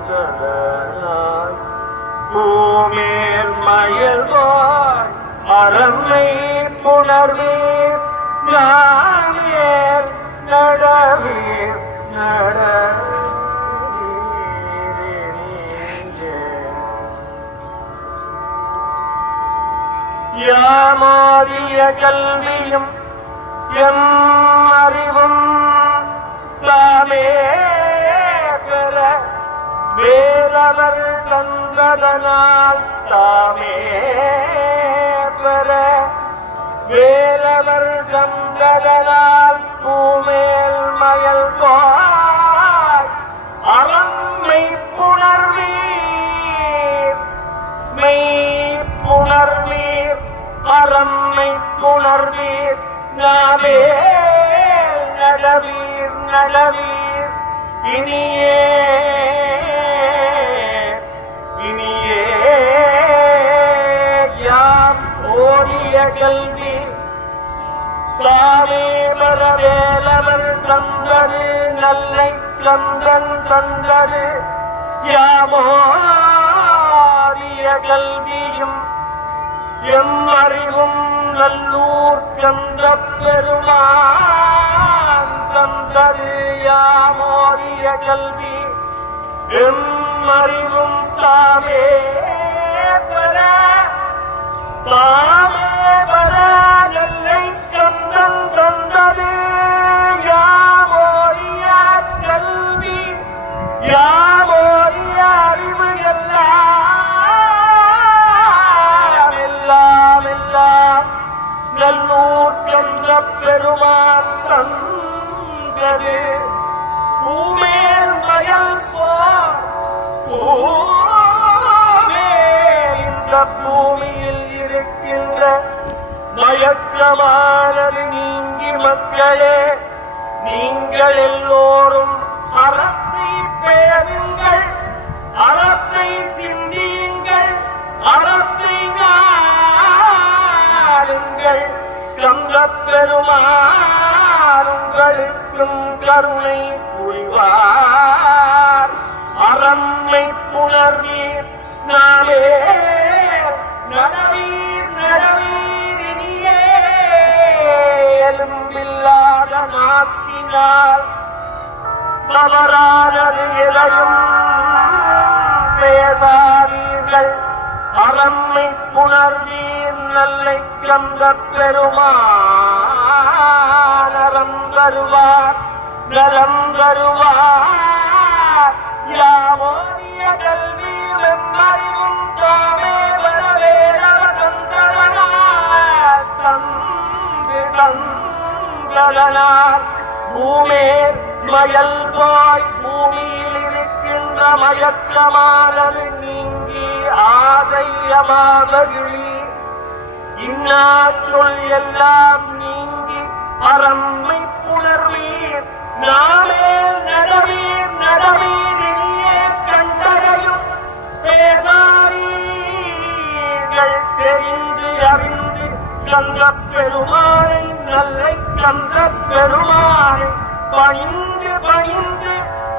தந்ததனாய் பூமேல் மயல்வாய் அரண்மை புணர்வீர் நாமேல் நடவீர் யாமாறிய கல்வியும் எம் அறிவும் தாமே பெற வேலவர் தந்ததனால் தாமே பெற வேலவர் தந்ததனால் பூமேல் மயல்வாய் அரண்மை புணர்வீர் மெய் புணர்வீர் அரண்மை புணர்வீர் நாமே நடவீர் நடவீர் இனியே இனியே யாம் ஓடிய கல்வி தாமே பரவேலவர் தந்தது நல்லை கந்தன் தந்தது யாமோடிய கல்வியும் எம் அறிவும் நல்லூர் கந்த பெருமான் தந்தது யாமோடிய கல்வி எம் அறிவும் தாமே பெற தாமே பெற நல்லை கந்தன் தந்தது யாமோடிய கல்வி யாமோடிய அறிவு எல்லாம் நல்லூர் கந்த பெருமான் தந்தது பூமேல் மயல் போமே இந்த பூமியில் இருக்கின்ற மயக்கமானது நீங்கி மக்களே நீங்கள் எல்லோரும் அறத்தை பேருங்கள் அறத்தை சிந்தியுங்கள் அறத்தை நாடுங்கள் கந்தப் பெருமான் உங்களுக்கும் கருணை புரிவார் அரண்மை புணர்வீர் நாமே நடவீர் நடவீர் இனியே எலும்பில்லாத நாட்டினால் தவறானது எதையும் பேசாதீர்கள் அரண்மை புணர்வீர் நல்லை கந்தப் பெருமான் அறம் தருவார் நலம் தருவார் யாவோடிய கல்வி வெம்மறிவும் தாமே வரவேலவர் தந்ததனார் தந்து தந்ததனார் பூமேல் மயல் போய் பூமியில் இருக்கின்ற மயக்கமானது நீங்கி ஆசையமாதகிழி இன்னாச்சொல் எல்லாம் நீங்கி அரண்மை புணர்வீர் நாமேல் நடவீர் நடவீர் இனியே கண்டரையும் பேசாதீர்கள் தெரிந்து அறிந்து கந்தப் பெருமானை நல்லை கந்தப் பெருமானை பணிந்து பணிந்து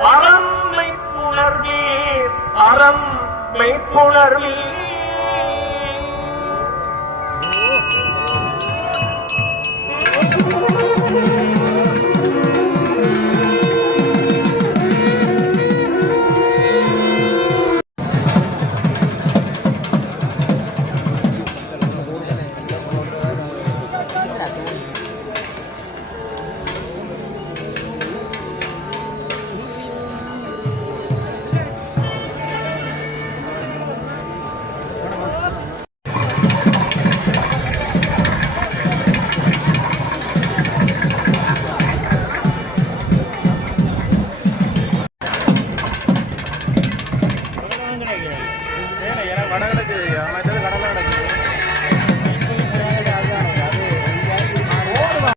அரண்மை புணர்வீர் அரண்மை புணர்வீர்